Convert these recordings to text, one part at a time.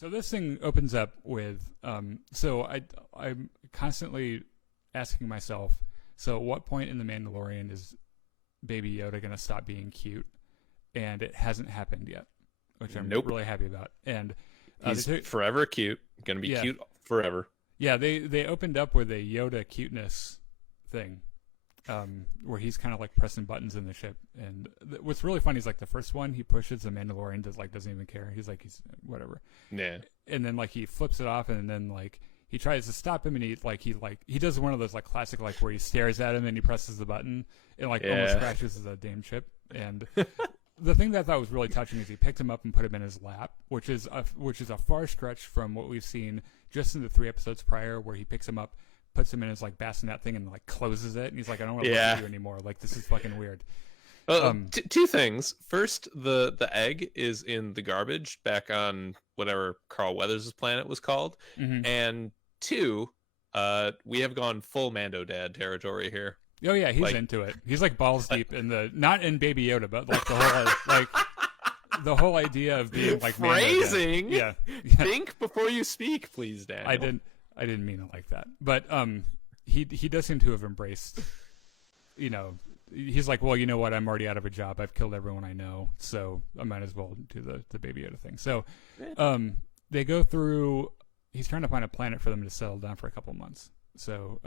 So this thing opens up with I'm constantly asking myself, so at what point in the Mandalorian is Baby Yoda going to stop being cute? And it hasn't happened yet, which I'm really happy about. And he's forever cute, going to be cute forever. Yeah, they opened up with a Yoda cuteness thing, where he's kind of like pressing buttons in the ship. And what's really funny is like the first one, he pushes the Mandalorian, doesn't even care. He's whatever. Yeah. And then like he flips it off, and then like he tries to stop him, and he does one of those like classic like where he stares at him and he presses the button and like almost crashes the damn ship. And the thing that I thought was really touching is he picked him up and put him in his lap, which is a far stretch from what we've seen just in the 3 episodes prior, where he picks him up, puts him in his like bassinet thing, and like closes it, and he's like, I don't want to look at you anymore. Like, this is fucking weird. Two things. First, the egg is in the garbage back on whatever Carl Weathers' planet was called, and 2, we have gone full Mando Dad territory here. Oh yeah, he's into it. He's like balls deep in not in Baby Yoda, but like the whole like the whole idea of being like phrasing. Yeah. Think before you speak, please, Daniel. I didn't mean it like that. But he does seem to have embraced. You know, he's like, well, you know what? I'm already out of a job. I've killed everyone I know, so I might as well do the Baby Yoda thing. So, they go through. He's trying to find a planet for them to settle down for a couple months. So,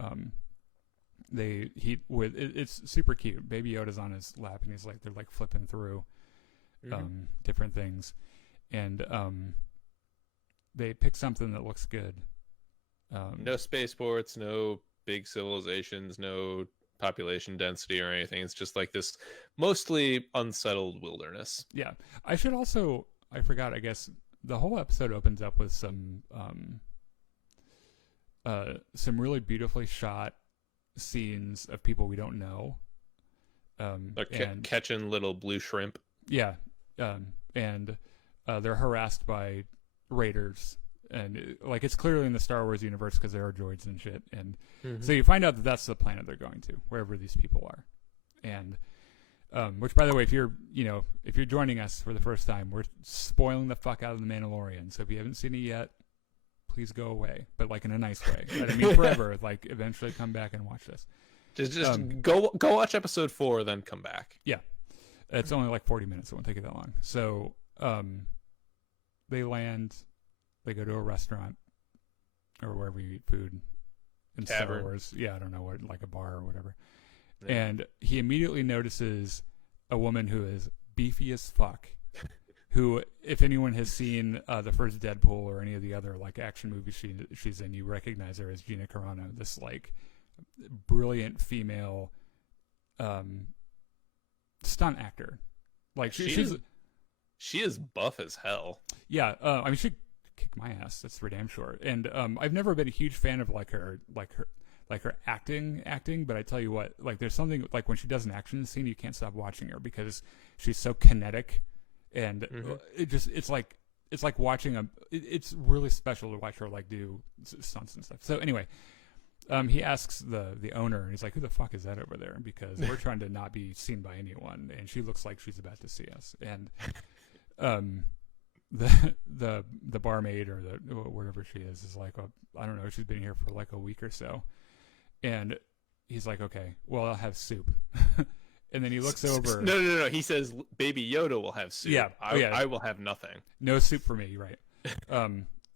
it's super cute. Baby Yoda's on his lap, and they're like flipping through different things, and they pick something that looks good. No spaceports, no big civilizations, no population density or anything. It's just like this mostly unsettled wilderness. Yeah, I forgot. I guess the whole episode opens up with some really beautifully shot scenes of people we don't know. They're catching little blue shrimp. Yeah, and they're harassed by raiders, and like it's clearly in the Star Wars universe because there are droids and shit. And so you find out that that's the planet they're going to, wherever these people are. And which, by the way, if you're joining us for the first time, we're spoiling the fuck out of the Mandalorian. So if you haven't seen it yet, please go away, but like in a nice way. I don't mean forever. Like eventually come back and watch this. Just go watch episode 4, then come back. Yeah, it's only like 40 minutes. It won't take you that long. So they land. They go to a restaurant or wherever you eat food in Tavern. Star Wars. Yeah, I don't know, like a bar or whatever. Yeah. And he immediately notices a woman who is beefy as fuck. Who, if anyone has seen the first Deadpool or any of the other like action movies she's in, you recognize her as Gina Carano, this like brilliant female stunt actor. Like she is buff as hell. Yeah, I mean she kicked my ass. That's for damn sure. And I've never been a huge fan of her acting. But I tell you what, like there's something like when she does an action scene, you can't stop watching her because she's so kinetic. And it's like watching it's really special to watch her like do stunts and stuff. So anyway, he asks the owner, and he's like, who the fuck is that over there? Because we're trying to not be seen by anyone, and she looks like she's about to see us. And the barmaid or whatever she is like, I don't know, she's been here for like a week or so. And he's like, okay, well, I'll have soup. And then he looks over. No. He says, Baby Yoda will have soup. Yeah. I will have nothing. No soup for me, right.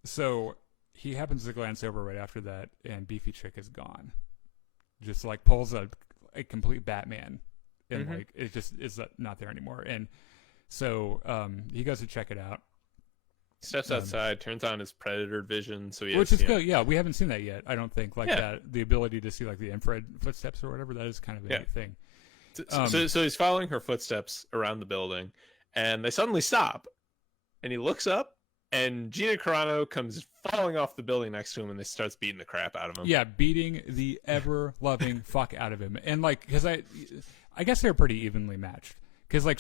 So he happens to glance over right after that, and Beefy Chick is gone. Just like pulls a complete Batman. And like it just is not there anymore. And so he goes to check it out. Steps outside, turns on his predator vision. So which is good. Yeah, we haven't seen that yet, I don't think. Like that, the ability to see like the infrared footsteps or whatever, that is kind of a neat thing. So he's following her footsteps around the building, and they suddenly stop, and he looks up, and Gina Carano comes falling off the building next to him, and they starts beating the crap out of him. Yeah, beating the ever-loving fuck out of him. And like, because I guess they're pretty evenly matched. Because like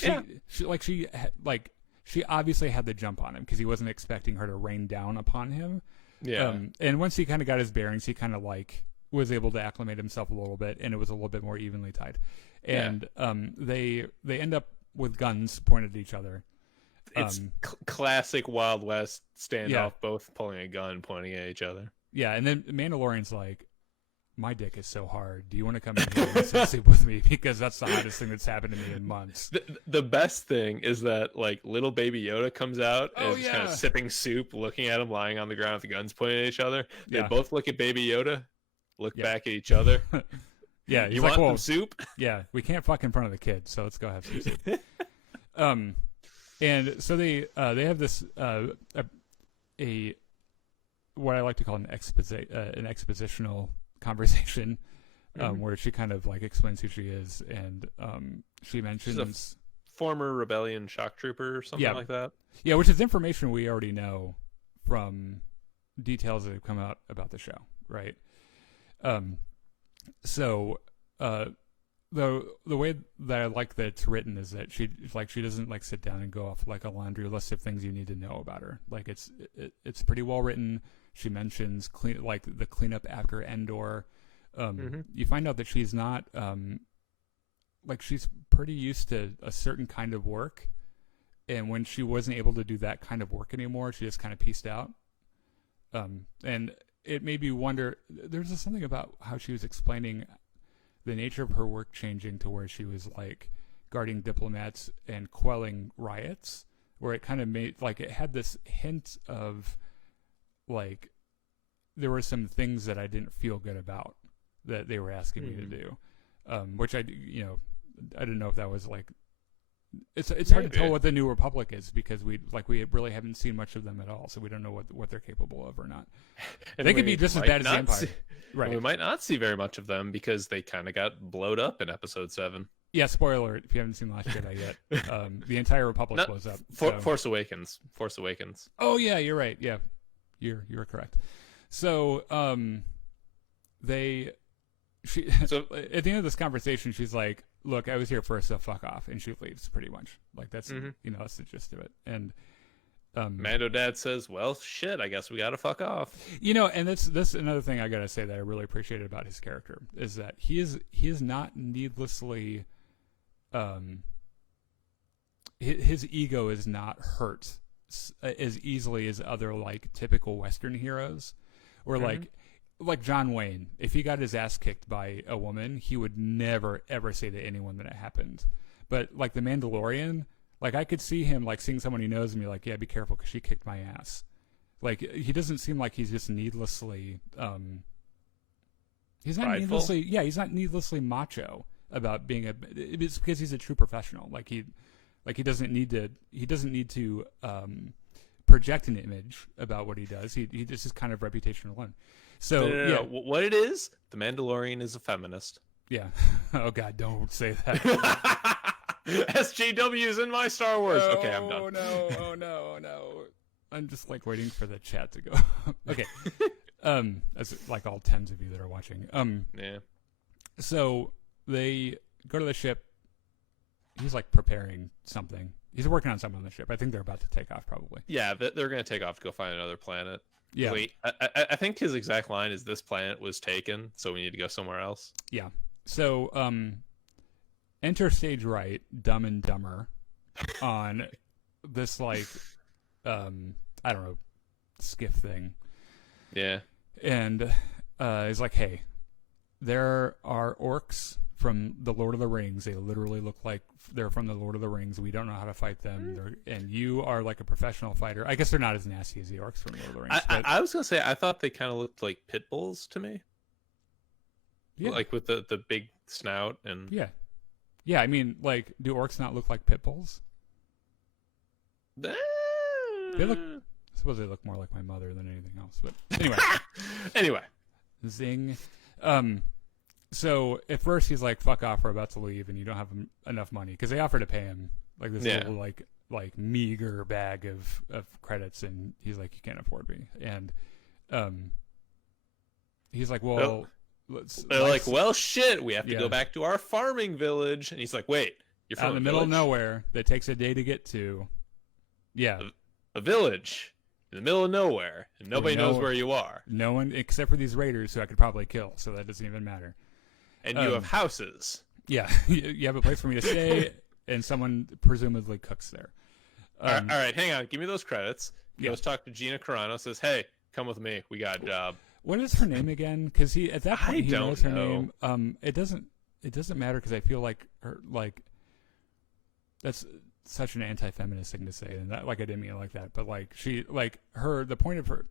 she obviously had the jump on him because he wasn't expecting her to rain down upon him. Yeah. And once he kind of got his bearings, he kind of like was able to acclimate himself a little bit, and it was a little bit more evenly tied. And they end up with guns pointed at each other. It's classic Wild West standoff, Yeah. both pulling a gun, pointing at each other. Yeah, and then Mandalorian's like, my dick is so hard. Do you want to come in here and sleep with me? Because that's the hottest thing that's happened to me in months. The best thing is that like little baby Yoda comes out and is yeah. kind of sipping soup, looking at him lying on the ground with the guns pointing at each other. They Yeah. both look at baby Yoda, look back at each other. Yeah, he's you like, want well, some soup? Yeah, we can't fuck in front of the kids, so let's go have some soup. And so they have this a what I like to call an expositional conversation, where she kind of like explains who she is, and she mentions former rebellion shock trooper or something like that. Yeah, which is information we already know from details that have come out about the show, right? So the way that I like that it's written is that she doesn't like sit down and go off like a laundry list of things you need to know about her. Like it's pretty well written. She mentions the cleanup after Endor. You find out that she's not she's pretty used to a certain kind of work, and when she wasn't able to do that kind of work anymore, she just kind of pieced out. And it made me wonder. There's just something about how she was explaining the nature of her work changing to where she was like guarding diplomats and quelling riots, where it kind of made like it had this hint of like there were some things that I didn't feel good about that they were asking me to do, which I didn't know if that was like it's hard to tell what the New Republic is because we really haven't seen much of them at all, so we don't know what they're capable of or not. And they could be just as bad as the Empire. Right. We might not see very much of them because they kind of got blowed up in Episode 7. Yeah, spoiler alert, if you haven't seen Last Jedi yet. The entire Republic blows up. Force Awakens. Oh, yeah, you're right. Yeah, you're correct. So, so at the end of this conversation, she's like, look, I was here first, so fuck off. And she leaves, pretty much. Like, that's, that's the gist of it. And Mando Dad says, well, shit, I guess we gotta fuck off. And that's another thing I gotta say that I really appreciated about his character is that he is not needlessly his ego is not hurt as easily as other like typical Western heroes, or like John Wayne, if he got his ass kicked by a woman, he would never ever say to anyone that it happened. But like the Mandalorian, like I could see him like seeing someone he knows and be like, yeah, be careful because she kicked my ass. Like he doesn't seem like he's just needlessly he's not prideful. He's not needlessly macho about being it's because he's a true professional. He doesn't need to project an image about what he does. He just is kind of reputation alone. So no. What it is, the Mandalorian is a feminist. Yeah. Oh God, don't say that. SJW's in my Star Wars. Okay, I'm done. Oh no. I'm just like waiting for the chat to go. Okay. As like all tens of you that are watching. Yeah. So they go to the ship. He's like preparing something. He's working on something on the ship. I think they're about to take off probably. Yeah, they're going to take off to go find another planet. Yeah. Wait, I think his exact line is this planet was taken, so we need to go somewhere else. Yeah. So, enter stage right, Dumb and Dumber, on this like, I don't know, skiff thing. Yeah. And he's like, hey, there are orcs from the Lord of the Rings. They literally look like they're from the Lord of the Rings. We don't know how to fight them. And you are like a professional fighter. I guess they're not as nasty as the orcs from Lord of the Rings. I was going to say, I thought they kind of looked like pit bulls to me. Yeah. Like with the big snout and... Yeah, I mean, like, do orcs not look like pit bulls? They look... I suppose they look more like my mother than anything else. But anyway. Zing. So at first he's like, fuck off, we're about to leave, and you don't have enough money. Because they offer to pay him like this little like meager bag of credits, and he's like, you can't afford me. And he's like, well... They're like, well, shit, we have to go back to our farming village. And he's like, wait, you're from out in the middle of nowhere that takes a day to get to. Yeah. A village in the middle of nowhere, and nobody knows where you are. No one, except for these raiders who I could probably kill, so that doesn't even matter. And you have houses. Yeah, you have a place for me to stay, and someone presumably cooks there. All right, hang on. Give me those credits. Yeah. Goes talk to Gina Carano. Says, "Hey, come with me. We got a job." What is her name again? Because he at that point he knows her know. name. It doesn't matter because I feel like her that's such an anti-feminist thing to say, and that I didn't mean it like that, but the point of her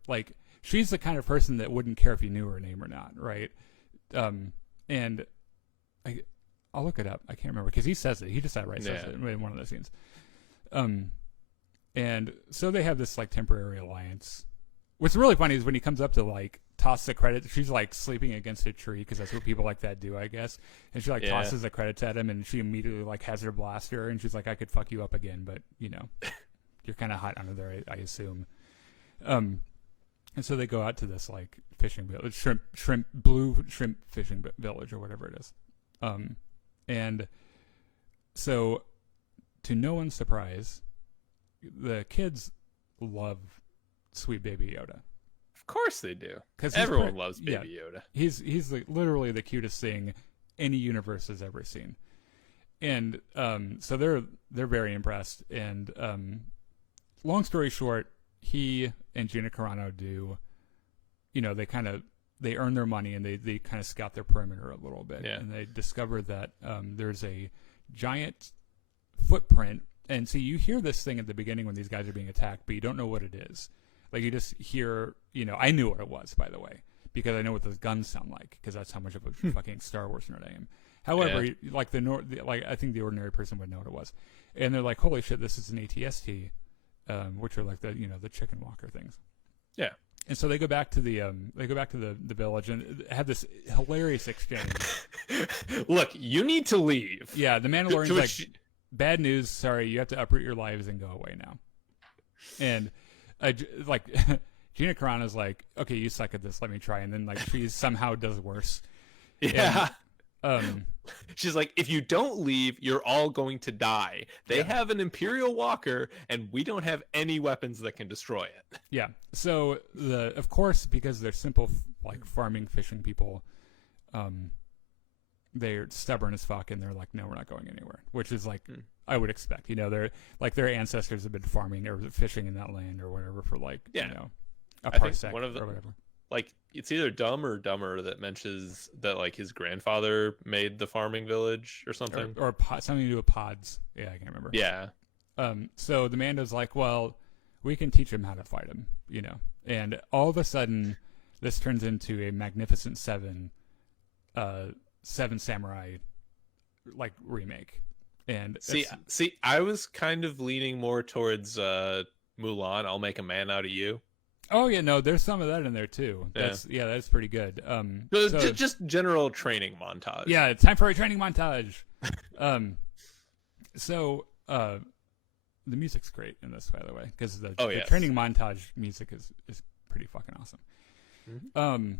she's the kind of person that wouldn't care if you knew her name or not, right? And I'll look it up. I can't remember because he says it. He just says it in one of those scenes. And so they have this temporary alliance. What's really funny is when he comes up to toss the credit, she's sleeping against a tree because that's what people like that do, I guess. And she tosses the credits at him, and she immediately has her blaster, and she's like, "I could fuck you up again, but you're kind of hot under there, I assume." And so they go out to this fishing village, blue shrimp fishing village or whatever it is. And so, to no one's surprise, the kids love Sweet Baby Yoda. Of course they do. Because everyone loves Baby Yoda. He's literally the cutest thing any universe has ever seen. And so they're very impressed. And long story short, he and Gina Carano do, they earn their money, and they kind of scout their perimeter a little bit. Yeah. And they discover that there's a giant footprint. And so you hear this thing at the beginning when these guys are being attacked, but you don't know what it is. You just hear, I knew what it was, by the way, because I know what those guns sound like, because that's how much of a fucking Star Wars nerd I am. However, I think the ordinary person would know what it was. And they're like, holy shit, this is an ATST, which are the chicken walker things. Yeah. And so they go back to the village and have this hilarious exchange. Look, you need to leave. Yeah, the Mandalorian's bad news. Sorry, you have to uproot your lives and go away now. And Gina Carano's like, okay, you suck at this. Let me try. And then she somehow does worse. Yeah. And, she's like, if you don't leave, you're all going to die. They have an Imperial walker, and we don't have any weapons that can destroy it. Yeah. So of course, because they're simple farming, fishing people, they're stubborn as fuck, and they're like, no, we're not going anywhere. Which is I would expect. They're their ancestors have been farming or fishing in that land or whatever for a parsec or whatever. It's either Dumb or Dumber that mentions that his grandfather made the farming village or something, or something to do with pods. Yeah, I can't remember. Yeah. So the Mando's like, well, we can teach him how to fight him, and all of a sudden, this turns into a Magnificent Seven Samurai remake. And see, I was kind of leaning more towards Mulan. I'll make a man out of you. Oh yeah, no, there's some of that in there too. That's pretty good. Just general training montage. Yeah, it's time for a training montage. The music's great in this, by the way, because the training montage music is pretty fucking awesome. Mm-hmm.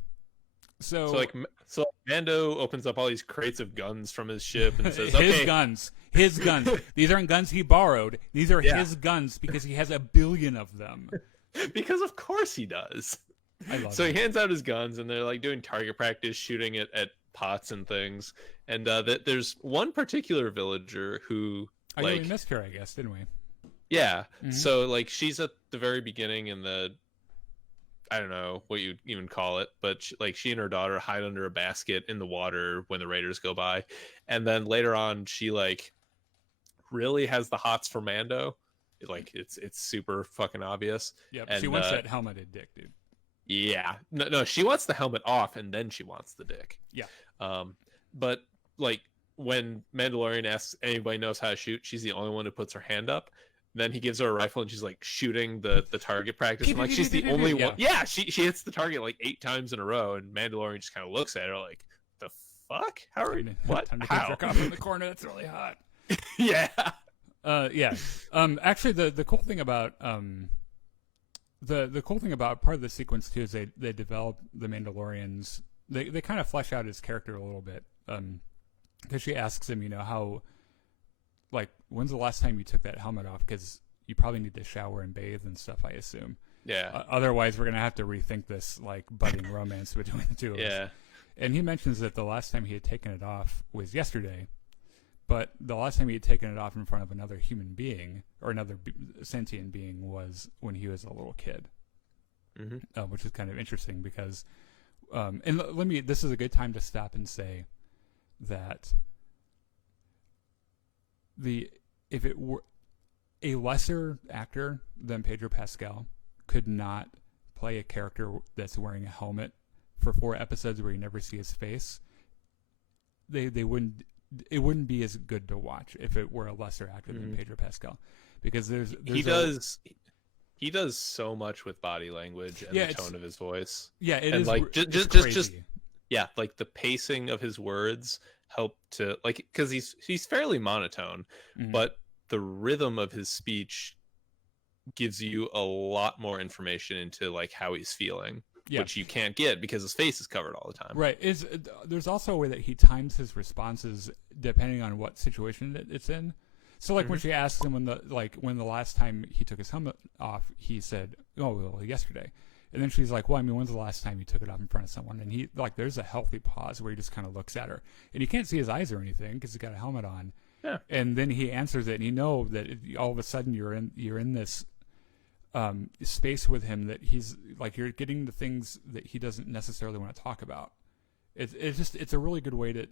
So Mando opens up all these crates of guns from his ship and says, his guns. These aren't guns he borrowed. These are his guns because he has 1 billion of them. Because of course he does. I love so he hands out his guns, and they're doing target practice, shooting it at pots and things. And there's one particular villager who we missed her, I guess, didn't we? Yeah. Mm-hmm. So she's at the very beginning in the, I don't know what you'd even call it, but she and her daughter hide under a basket in the water when the raiders go by, and then later on she really has the hots for Mando. It's super fucking obvious. Yep. And she wants that helmeted dick, dude. Yeah. No, she wants the helmet off, and then she wants the dick. Yeah. But when Mandalorian asks anybody knows how to shoot, she's the only one who puts her hand up. Then he gives her a rifle, and she's shooting the target practice. And, she's the only one. Yeah, she hits the target 8 times in a row, and Mandalorian just kind of looks at her the fuck? How are you? What? Time to How? Jerk off in the corner. That's really hot. Yeah. Yeah. Actually, the cool thing about the cool thing about part of the sequence too is they develop the Mandalorians. They kind of flesh out his character a little bit. Because she asks him, how, when's the last time you took that helmet off? Because you probably need to shower and bathe and stuff, I assume. Yeah. Otherwise, we're gonna have to rethink this budding romance between the two of us. Yeah. And he mentions that the last time he had taken it off was yesterday, But the last time he had taken it off in front of another human being or another sentient being was when he was a little kid, which is kind of interesting because, and this is a good time to stop and say that if it were a lesser actor than Pedro Pascal could not play a character that's wearing a helmet for 4 episodes where you never see his face, they wouldn't. It wouldn't be as good to watch if it were a lesser actor than Pedro Pascal, because he does so much with body language and the tone of his voice. Yeah, it and is like just like the pacing of his words help to like because he's fairly monotone, but the rhythm of his speech gives you a lot more information into like how he's feeling. Yeah. Which you can't get because his face is covered all the time. Right. There's also a way that he times his responses depending on what situation it's in. So, like when she asks him when the last time he took his helmet off, he said, "Oh, well, yesterday." And then she's like, "Well, I mean, when's the last time you took it off in front of someone?" And he there's a healthy pause where he just kind of looks at her, and you can't see his eyes or anything because he's got a helmet on. Yeah. And then he answers it, and you know that all of a sudden you're in this space with him that he's like you're getting the things that he doesn't necessarily want to talk about. It's a really good way to.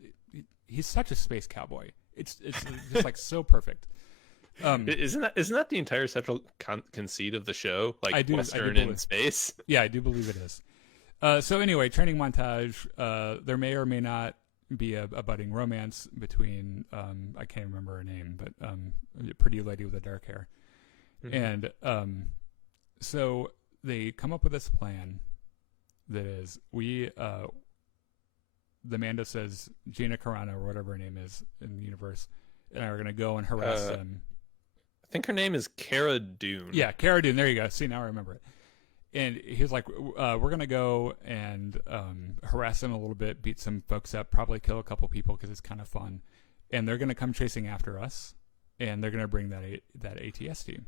He's such a space cowboy. It's just like so perfect. Isn't that the entire central conceit of the show? Like Western in space. Yeah, I do believe it is. So anyway, training montage. There may or may not be a budding romance between I can't remember her name, but a pretty lady with the dark hair, and so they come up with this plan that is the Mando says Gina Carano or whatever her name is in the universe and are going to go and harass them. I think her name is Cara Dune. Yeah, Cara Dune. There you go. See, now I remember it. And he's like, we're going to go and harass them a little bit, beat some folks up, probably kill a couple people because it's kind of fun. And they're going to come chasing after us, and they're going to bring that ATST.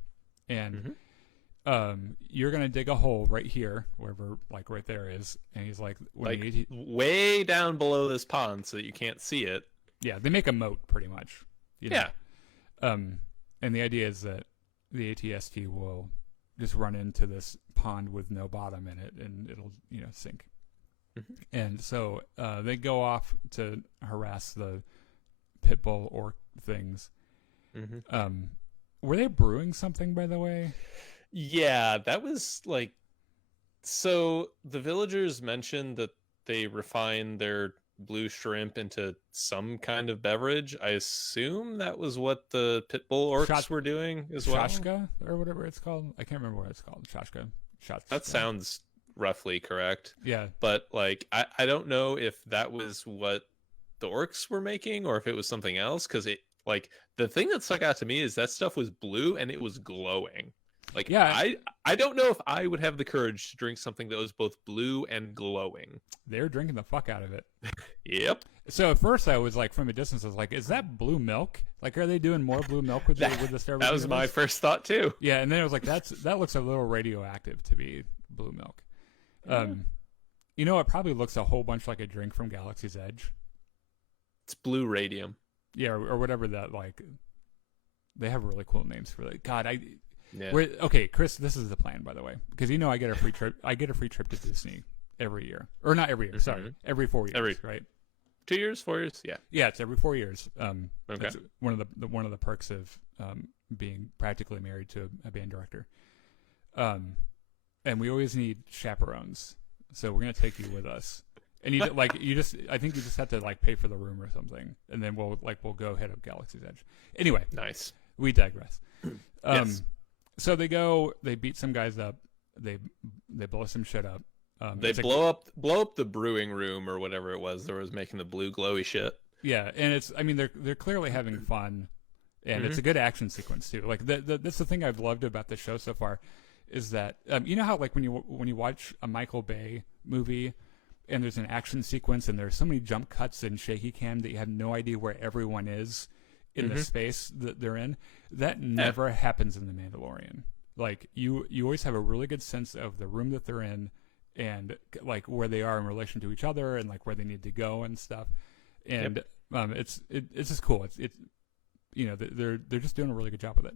And you're going to dig a hole right here, wherever, like right there is. And he's like, way down below this pond so that you can't see it. Yeah, they make a moat pretty much. You know? Yeah. And the idea is that the ATST will just run into this pond with no bottom in it, and it'll sink. And so they go off to harass the pit bull orc things. Were they brewing something, by the way? Yeah, that was like. So the villagers mentioned that they refine their blue shrimp into some kind of beverage. I assume that was what the pit bull orcs were doing as well. Shashka or whatever it's called. I can't remember what it's called. Shashka. That sounds roughly correct. Yeah. But like, I don't know if that was what the orcs were making or if it was something else. Because it like the thing that stuck out to me is that stuff was blue and it was glowing. Like, yeah, I don't know if I would have the courage to drink something that was both blue and glowing. They're drinking the fuck out of it. Yep. So at first I was like, from a distance, I was like, is that blue milk? Like, are they doing more blue milk with the Star Wars? That was my first thought too. Yeah, and then I was like, that looks a little radioactive to be blue milk. It probably looks a whole bunch like a drink from Galaxy's Edge. It's blue radium. Yeah, or whatever that like. They have really cool names for it. God, Yeah. Okay, Chris, this is the plan, by the way, because I get a free trip. I get a free trip to Disney every year, or not every year. Sorry, every 4 years. Right? 2 years, 4 years. Yeah. Yeah, it's every 4 years. Okay. That's one of the perks of being practically married to a band director. And we always need chaperones, so we're gonna take you with us. And I think you just have to like pay for the room or something, and then we'll go hit up Galaxy's Edge. Anyway, nice. We digress. Yes. So they beat some guys up, they blow some shit up. They blow up the brewing room or whatever it was that was making the blue glowy shit. Yeah, and they're clearly having fun, and it's a good action sequence too. Like that's the thing I've loved about the show so far, is that you know how like when you watch a Michael Bay movie, and there's an action sequence and there's so many jump cuts and shaky cam that you have no idea where everyone is in the space that they're in. That never happens in The Mandalorian. Like you always have a really good sense of the room that they're in and like where they are in relation to each other and like where they need to go and stuff. And It's just cool. It's they're just doing a really good job with it.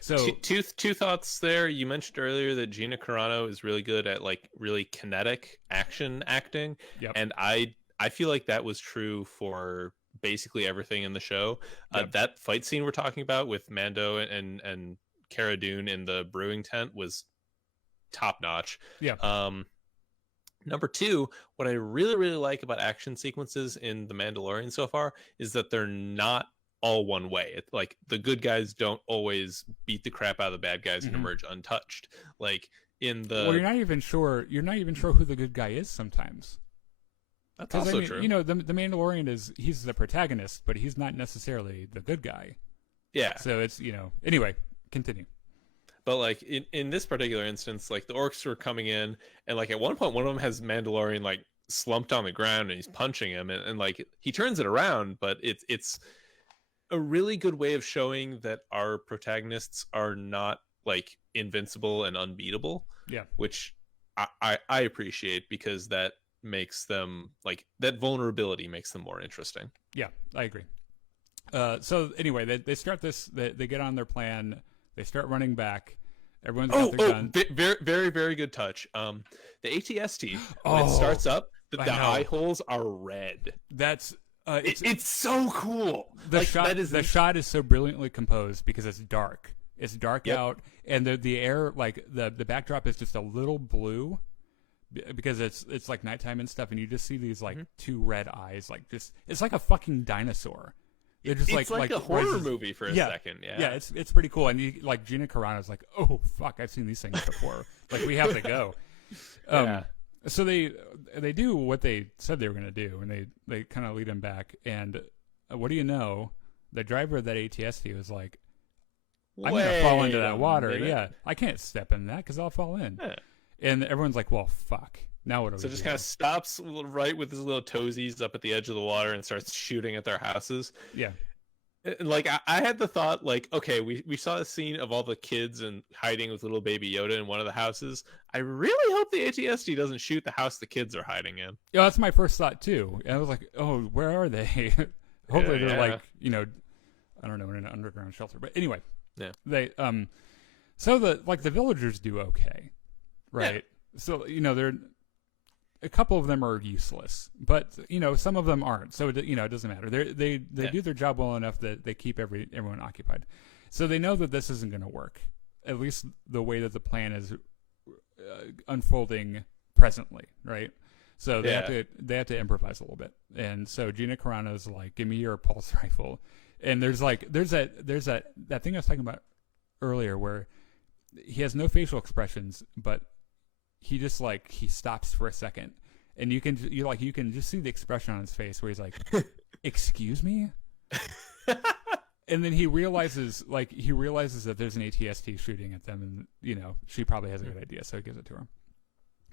So two thoughts there. You mentioned earlier that Gina Carano is really good at like really kinetic action acting, yep. and I feel like that was true for basically everything in the show. Yep. That fight scene we're talking about with Mando and Cara Dune in the brewing tent was top notch. Yeah. Number two, what I really, really like about action sequences in The Mandalorian so far is that they're not all one way. It's like the good guys don't always beat the crap out of the bad guys and emerge untouched. Like in the you're not even sure who the good guy is sometimes. That's also true. The Mandalorian he's the protagonist, but he's not necessarily the good guy. Yeah. So it's anyway, continue. But like in this particular instance, like the orcs were coming in, and like at one point one of them has Mandalorian like slumped on the ground and he's punching him, and like he turns it around, but it's a really good way of showing that our protagonists are not like invincible and unbeatable. Yeah. Which I appreciate, because that makes them like that vulnerability makes them more interesting. Yeah, I agree. So anyway, they start this. They get on their plan. They start running back. Everyone's got their guns. Very, very, very good touch. The ATST, when it starts up, the eye holes are red. That's it's so cool. The shot is so brilliantly composed because it's dark. It's dark out, and the air, like the backdrop is just a little blue because it's like nighttime and stuff, and you just see these like two red eyes, like just it's like a fucking dinosaur. It's like a horror movie for a second. Yeah, it's pretty cool. And like Gina Carano's like, oh fuck, I've seen these things before. Like we have to go. So they do what they said they were going to do, and they kind of lead him back. And what do you know? The driver of that ATST was like, I'm going to fall into that water. Yeah, I can't step in that because I'll fall in. Yeah. And everyone's like, well, fuck. Now what do we do? So just kind of stops right with his little toesies up at the edge of the water and starts shooting at their houses. Yeah. Like I had the thought, like, okay, we saw a scene of all the kids and hiding with little baby Yoda in one of the houses. I really hope the ATST doesn't shoot the house the kids are hiding in. Yeah, that's my first thought too. And I was like, oh, where are they? Hopefully they're like, I don't know, in an underground shelter. But anyway, they so the villagers do okay, right? Yeah. So they're. A couple of them are useless, but some of them aren't. So it doesn't matter. They do their job well enough that they keep everyone occupied. So they know that this isn't going to work. At least the way that the plan is unfolding presently, right? So they have to improvise a little bit. And so Gina Carano's like, "Give me your pulse rifle." And there's that thing I was talking about earlier where he has no facial expressions, but he just he stops for a second, and you can just see the expression on his face where he's like, "Excuse me," and then he realizes that there's an ATST shooting at them, and she probably has a good idea, so he gives it to her,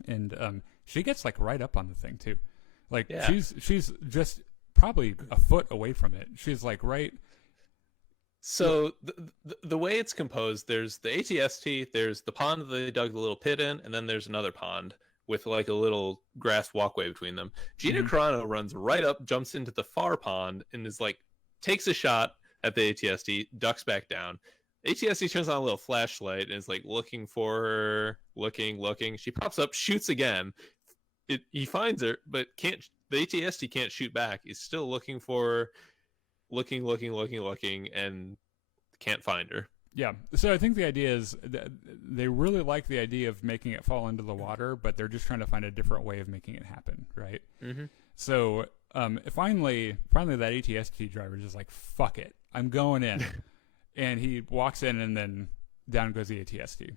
and she gets right up on the thing too, she's just probably a foot away from it. She's right. So the way it's composed, there's the ATST, there's the pond that they dug the little pit in, and then there's another pond with a little grass walkway between them. Gina Carano runs right up, jumps into the far pond, and is takes a shot at the ATST, ducks back down. ATST turns on a little flashlight and is looking for her, looking. She pops up, shoots again. He finds her, but the ATST can't shoot back. He's still looking for her. Looking, and can't find her. Yeah. So I think the idea is that they really like the idea of making it fall into the water, but they're just trying to find a different way of making it happen, right? Mm-hmm. So finally that ATST driver is just like, fuck it, I'm going in. And he walks in, and then down goes the ATST.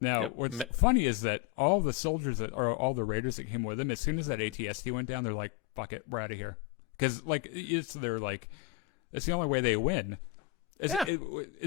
Now, what's funny is that all the soldiers all the raiders that came with him, as soon as that ATST went down, they're like, fuck it, we're out of here. Because it's the only way they win. It's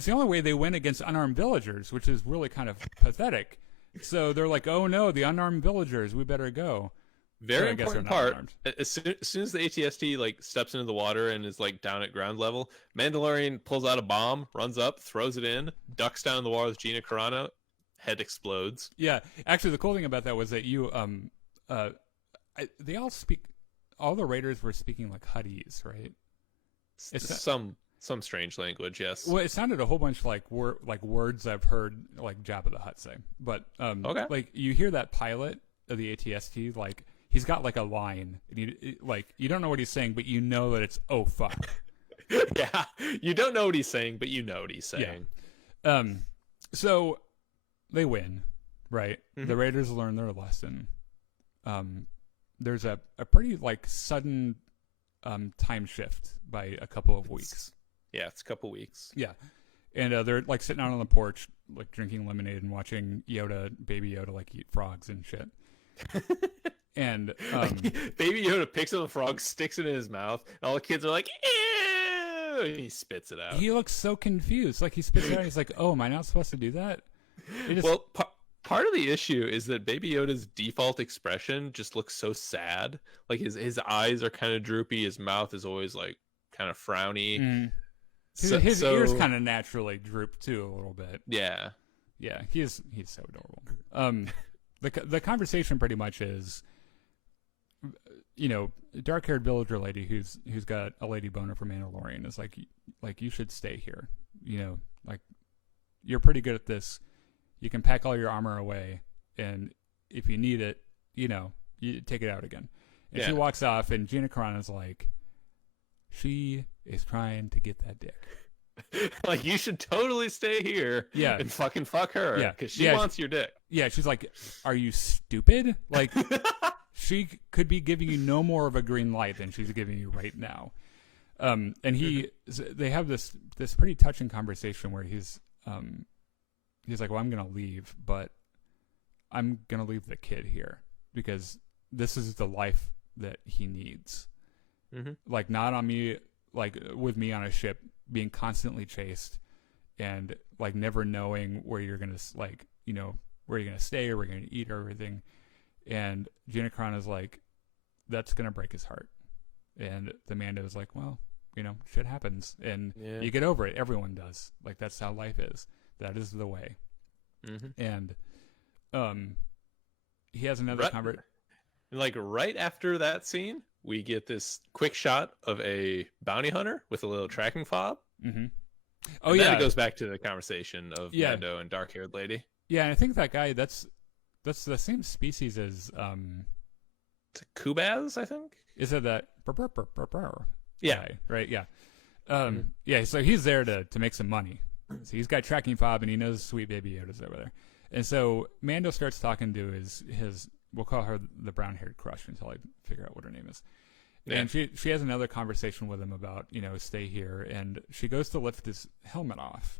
the only way they win against unarmed villagers, which is really kind of pathetic. So they're like, oh no, the unarmed villagers, we better go. Very important part. As soon as the ATST steps into the water and is down at ground level, Mandalorian pulls out a bomb, runs up, throws it in, ducks down in the water with Gina Carano, head explodes. Yeah, actually, the cool thing about that was that they all speak. All the raiders were speaking Huttese, right? It's some strange language. Yes. well, it sounded a whole bunch like words I've heard like Jabba the Hutt say. But Okay. like you hear that pilot of the ATST, like he's got like a line, and you don't know what he's saying, but you know that it's oh fuck. Yeah, you don't know what he's saying, but you know what he's saying. Yeah. So they win, right? Mm-hmm. The Raiders learn their lesson. There's a pretty like sudden time shift by a couple of weeks. Yeah, it's a couple weeks. Yeah. And they're like sitting out on the porch, like drinking lemonade and watching Baby Yoda, like eat frogs and shit. And Baby Yoda picks up the frog, sticks it in his mouth, and all the kids are like, ew! And he spits it out. He looks so confused. Like he spits it out. He's like, "Oh, am I not supposed to do that?" Well, part of the issue is that Baby Yoda's default expression just looks so sad. Like his eyes are kind of droopy. His mouth is always like kind of frowny. Mm. His ears kind of naturally droop too a little bit. Yeah, yeah. He's so adorable. The conversation pretty much is, you know, dark-haired villager lady who's got a lady boner for Mandalorian is like you should stay here. You know, like you're pretty good at this. You can pack all your armor away, and if you need it, you know, you take it out again. And she walks off, and Gina Carano's like, she is trying to get that dick. Like, you should totally stay here and fucking fuck her because she wants your dick. Yeah, she's like, are you stupid? Like, she could be giving you no more of a green light than she's giving you right now. And they have this pretty touching conversation where he's like, well, I'm going to leave, but I'm going to leave the kid here because this is the life that he needs. Mm-hmm. Like, not on me, like with me on a ship being constantly chased and like never knowing where you're going to, like, you know, where you're going to stay or where you're going to eat or everything. And Gina Carano's like, that's going to break his heart. And the Mando's like, well, you know, shit happens and you get over it. Everyone does. Like, that's how life is. That is the way. Mm-hmm. And he has another conversation. Like right after that scene, we get this quick shot of a bounty hunter with a little tracking fob. Mm-hmm. Oh, and then it goes back to the conversation of Mando and dark-haired lady. Yeah, and I think that guy, that's the same species as it's a Kubaz, I think. Is it that? Yeah. Guy, right. Yeah. Yeah. So he's there to make some money. So he's got tracking fob and he knows sweet baby Yoda's over there. And so Mando starts talking to his we'll call her the brown-haired crush until I figure out what her name is. Yeah. And she has another conversation with him about, you know, stay here. And she goes to lift his helmet off.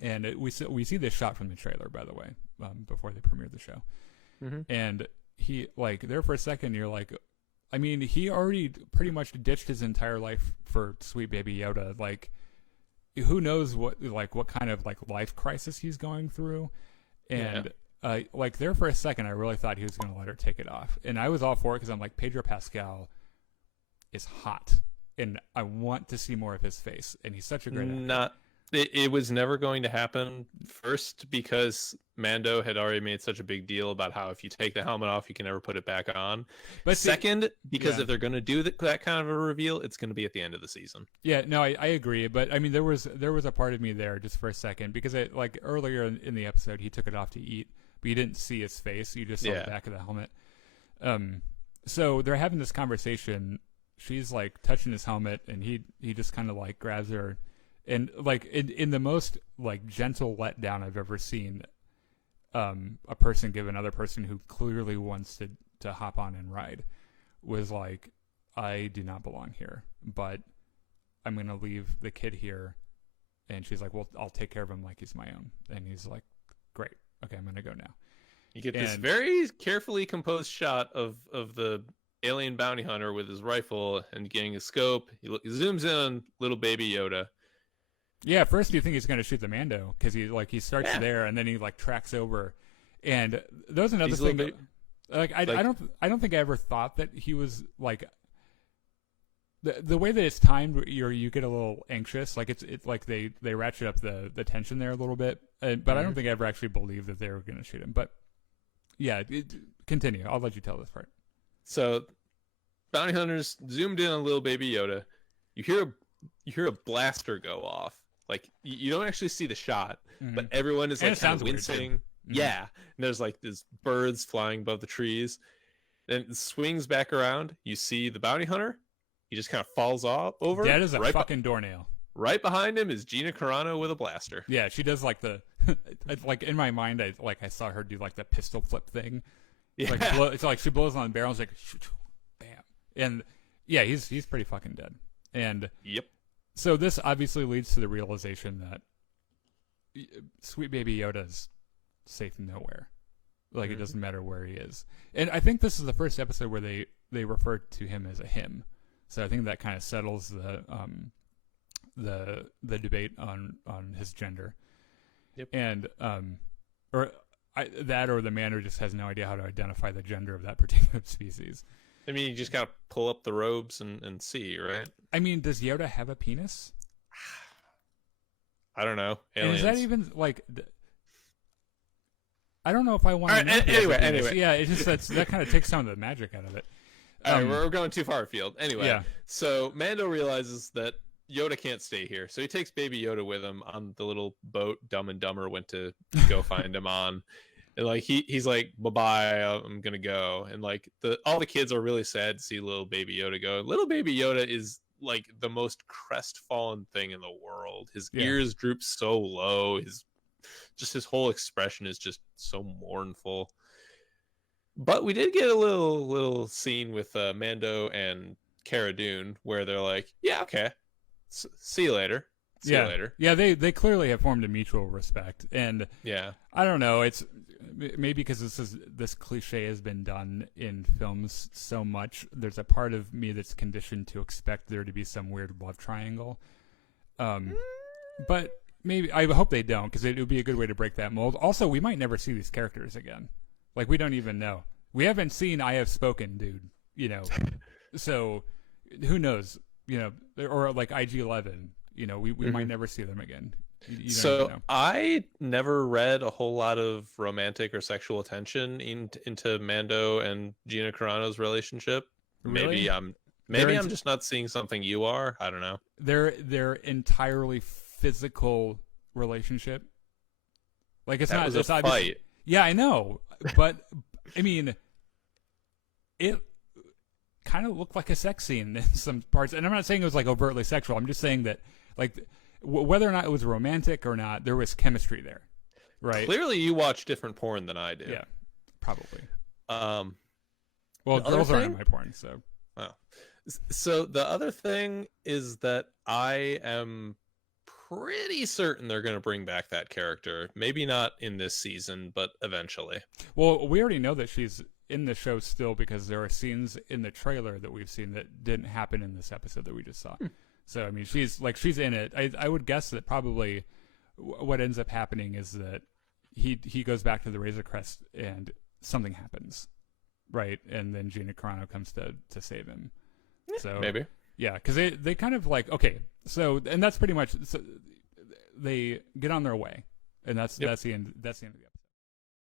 And we see this shot from the trailer, by the way, before they premiered the show. Mm-hmm. And he, like, there for a second, you're like, I mean, he already pretty much ditched his entire life for sweet baby Yoda. Like, who knows what kind of like life crisis he's going through. And like there for a second, I really thought he was going to let her take it off. And I was all for it because I'm like, Pedro Pascal is hot. And I want to see more of his face. And he's such a great actor. It was never going to happen. First, because Mando had already made such a big deal about how if you take the helmet off, you can never put it back on. But second, because if they're going to do that kind of a reveal, it's going to be at the end of the season. Yeah, no, I agree. But I mean, there was a part of me there just for a second because like earlier in the episode, he took it off to eat, but you didn't see his face. You just saw the back of the helmet. So they're having this conversation. She's like touching his helmet, and he just kind of like grabs her. And like in the most like gentle letdown I've ever seen, a person give another person who clearly wants to hop on and ride, was like, I do not belong here, but I'm gonna leave the kid here. And she's like, well, I'll take care of him like he's my own. And he's like, great, okay, I'm gonna go now. You get this very carefully composed shot of the alien bounty hunter with his rifle and getting his scope. He zooms in on little baby Yoda. Yeah, first you think he's going to shoot the Mando because he starts there and then he like tracks over, and that was another thing. I don't think I ever thought that he was like the way that it's timed. You get a little anxious, like it's like they ratchet up the tension there a little bit, but I don't think I ever actually believed that they were going to shoot him. But yeah, continue. I'll let you tell this part. So, bounty hunters zoomed in on little baby Yoda. You hear you hear a blaster go off. Like you don't actually see the shot, but everyone is And like it kind sounds of weird, wincing. too. Yeah, and there's like these birds flying above the trees. Then it swings back around. You see the bounty hunter. He just kind of falls off over. Dead as a fucking doornail. Right behind him is Gina Carano with a blaster. Yeah, she does like the like in my mind. I saw her do like the pistol flip thing. Yeah, It's like she blows on the barrel. It's like bam, and yeah, he's pretty fucking dead. And yep. So this obviously leads to the realization that sweet baby Yoda's safe nowhere. Like it doesn't matter where he is. And I think this is the first episode where they refer to him as a him. So I think that kind of settles the debate on his gender. Yep. And or the man who just has no idea how to identify the gender of that particular species. I mean, you just gotta pull up the robes and see, right? I mean, does Yoda have a penis? I don't know. And Aliens. is that even like? I don't know if I want to. Right, anyway, yeah, it just that kind of takes some of the magic out of it. All right, we're going too far afield. Anyway, yeah. So Mando realizes that Yoda can't stay here, so he takes Baby Yoda with him on the little boat Dumb and Dumber went to go find him on. And like he's like, bye-bye, I'm gonna go. And like all the kids are really sad to see little Baby Yoda go. Little Baby Yoda is like the most crestfallen thing in the world. His ears droop so low. His whole expression is just so mournful. But we did get a little scene with Mando and Cara Dune where they're like, yeah, okay, see you later. See you later. Yeah, they clearly have formed a mutual respect, and yeah, I don't know. It's maybe because this cliche has been done in films so much. There's a part of me that's conditioned to expect there to be some weird love triangle. But maybe I hope they don't, because it would be a good way to break that mold. Also, we might never see these characters again. Like, we don't even know. We haven't seen I Have Spoken, dude. You know, so who knows? You know, or like IG-11. You know, we might never see them again. You so I never read a whole lot of romantic or sexual attention into Mando and Gina Carano's relationship. Really? Maybe I'm just not seeing something you are. I don't know. They're entirely physical relationship. Like it's not a fight. Yeah, I know, but I mean, it kind of looked like a sex scene in some parts, and I'm not saying it was like overtly sexual. I'm just saying that like whether or not it was romantic or not, there was chemistry there, right? Clearly, you watch different porn than I do. Yeah, probably. Well, girls aren't in my porn, so. Wow. So the other thing is that I am pretty certain they're going to bring back that character. Maybe not in this season, but eventually. Well, we already know that she's in the show still because there are scenes in the trailer that we've seen that didn't happen in this episode that we just saw. So, I mean, she's in it. I would guess that probably what ends up happening is that he goes back to the Razor Crest and something happens, right? And then Gina Carano comes to save him. So maybe. Yeah, because they kind of like, okay, so, and that's pretty much, so they get on their way. And that's the end of the episode.